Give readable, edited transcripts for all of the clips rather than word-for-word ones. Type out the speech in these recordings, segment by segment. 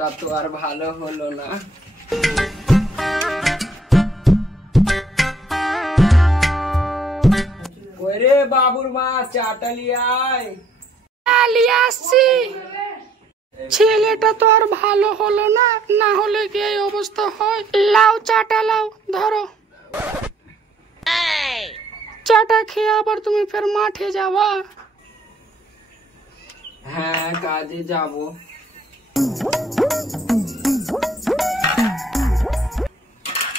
বেটাটা তো আর ভালো হলো না। ওরে বাবুর মা চাটা লিয়ে আয়। লিয়ে আসছি। ছেলেটা তো আর ভালো হলো না, না হলে কি এই অবস্থা হয়? লাও চাটা লাও, ধরো। চাটা খেয়ে আবার তুমি ফের মাঠে যাবা? হ্যাঁ, কাজে যাব।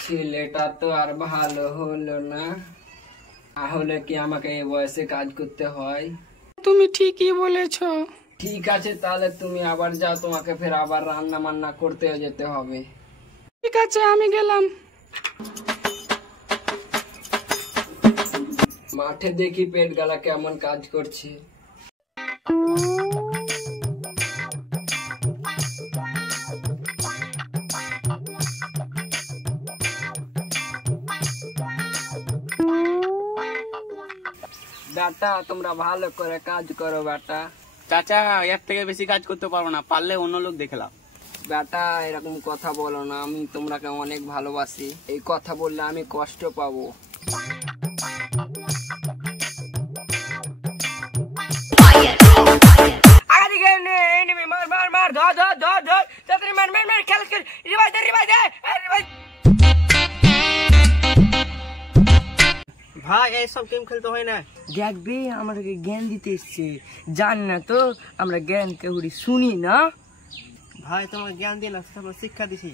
ছেলেটা তো আর ভালো হলো না, তাহলে কি আমাকে এই বয়সে কাজ করতে হয়? তুমি ঠিকই বলেছো। ঠিক আছে, তাহলে তুমি আবার যাও, তোমাকে ফের আবার রান্না বান্না করতে যেতে হবে। ঠিক আছে, আমি গেলাম। মাঠে দেখি পেট গালা কেমন কাজ করছে। বেটা তোমরা ভালো করে কাজ করো বেটা। চাচা এর থেকে বেশি কাজ করতে পারবো না, পারলে অন্য লোক দেখলাম। বেটা এরকম কথা বলো না, আমি তোমরাকে অনেক ভালোবাসি, এই কথা বললে আমি কষ্ট পাবো। ভাই এইসব গেম খেলতে হয় না। দেখবি আমাদেরকে জ্ঞান দিতে এসছে, জান না তো আমরা জ্ঞান কেউরি শুনি না। ভাই তোমার জ্ঞান দিয়ে না, আমরা শিক্ষা দিছি।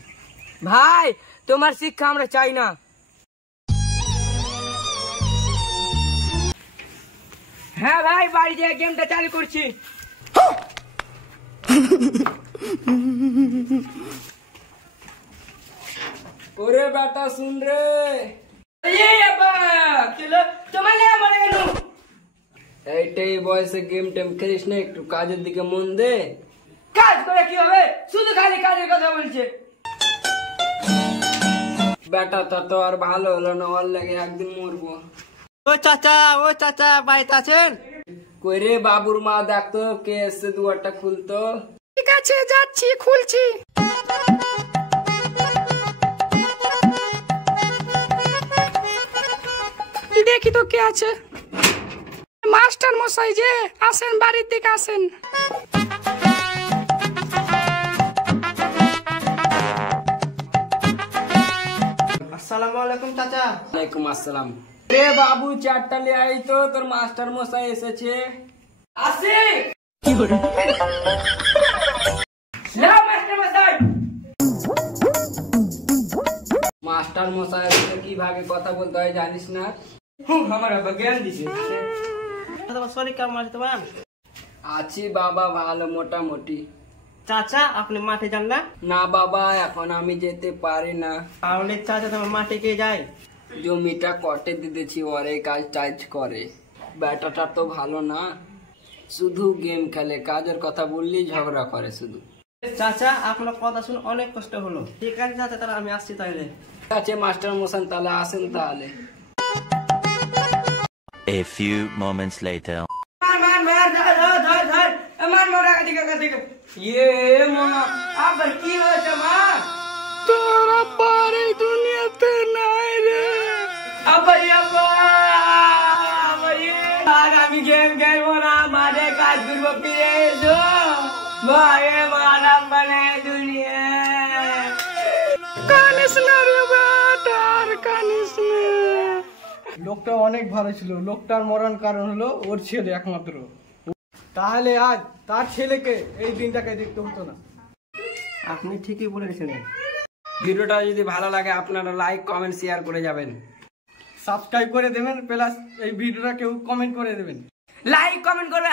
ভাই তোমার শিক্ষা আমরা চাই না। হ্যাঁ ভাই, বাড়ি গিয়ে গেমটা চালু করছি। ওরে বেটা শুন রে, এইটাই বয়সে গেম টেম খেলিস না, একটু কাজের দিকে মন দে। কাজ করে কি হবে, শুধু খালি কাজের কথা বলছে। বেটাটা তো আর ভালো হলো না, ওর লাগে একদিন মরবো। ও চাচা বাড়িতে আছেন? কই রে বাবুর মা, দেখতো কে এসছে, দুয়ারটা খুলতো। ঠিক আছে, যাচ্ছি, খুলছি। দেখি তো কে আছে। মাস্টার মশাই যে, আসেন, বাড়ির দিকে আসেন। আসসালামু আলাইকুম চাচা। ওয়ালাইকুম আসসালাম। রে বাবু চারটা লে আই তো, তোর মাস্টার মশাই এসেছে। আসি কি করে লাও মাস্টার মশাই। মাস্টার মশাই কি ভাবে কথা বলতে হয় জানিস না? আমার আবার জ্ঞান দিছে। তোমার শরীর কেমন আছে তোমার? আছি বাবা ভালো মোটামুটি। চাচা আপনি মাঠে যান না? না বাবা, এখন আমি যেতে পারি না। তাহলে চাচা তোমার মাঠে কে যায়? জমিটা কটে দিতেছি, ওরে কাজ টাইজ করে। ব্যাটাটা তো ভালো না, শুধু গেম খেলে, কাজের কথা বললেই ঝগড়া করে শুধু। চাচা আপনার কথা শুনে অনেক কষ্ট হলো। ঠিক আছে চাচা, তাহলে আমি আসছি তাহলে। ঠিক আছে মাস্টার মশাই, তাহলে আসেন তাহলে। A few moments later. আবার কি হয়েছে মা? তোরা পারে দুনিয়াতে নাই রে। আমি গেম খেলবো না, মাঠে কাজ করবো, ফিরে এসো ভাইয়ে, মারাম মানে দুনিয়া। কানিস না রে বেটা, আর কানিস না। লোকটা অনেক ভালো ছিল, লোকটার মরণ কারণ হলো ওর ছেলে একমাত্র। তাহলে আজ তার ছেলেকে এই দিনটাকে দেখতে হতো না। আপনি ঠিকই বলেছিলেন। ভিডিওটা যদি ভালো লাগে আপনারা লাইক কমেন্ট শেয়ার করে যাবেন, সাবস্ক্রাইব করে দেবেন, প্লাস এই ভিডিওটা কেউ কমেন্ট করে দেবেন। লাইক কমেন্ট করবে।